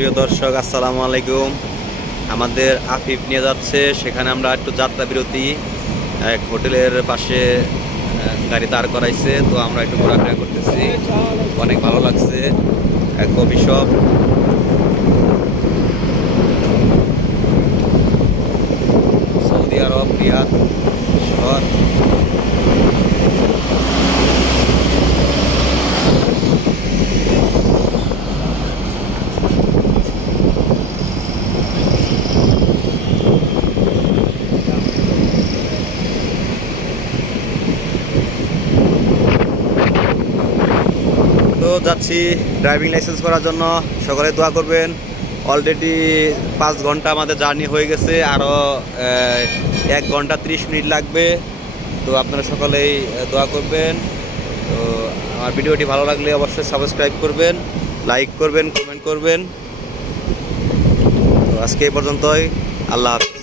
সুপ্রিয় দর্শক, আসসালামু আলাইকুম। আমাদের আফিফ নিয়ে যাচ্ছে, সেখানে আমরা একটু যাত্রা বিরতি এক হোটেলের পাশে গাড়ি দাঁড় করাইছে, তো আমরা একটু ঘোরাফেরা করতেছি। অনেক ভালো লাগছে। এক কফি শপ, সৌদি আরব রিয়াদ শহর। তো যাচ্ছি ড্রাইভিং লাইসেন্স করার জন্য। সকলে দোয়া করবেন। অলরেডি 5 ঘন্টা আমাদের জার্নি হয়ে গেছে, আরও 1 ঘন্টা 30 মিনিট লাগবে। তো আপনারা সকলেই দোয়া করবেন। তো আমার ভিডিওটি ভালো লাগলে অবশ্যই সাবস্ক্রাইব করবেন, লাইক করবেন, কমেন্ট করবেন। তো আজকে এই পর্যন্তই। আল্লাহ হাফেজ।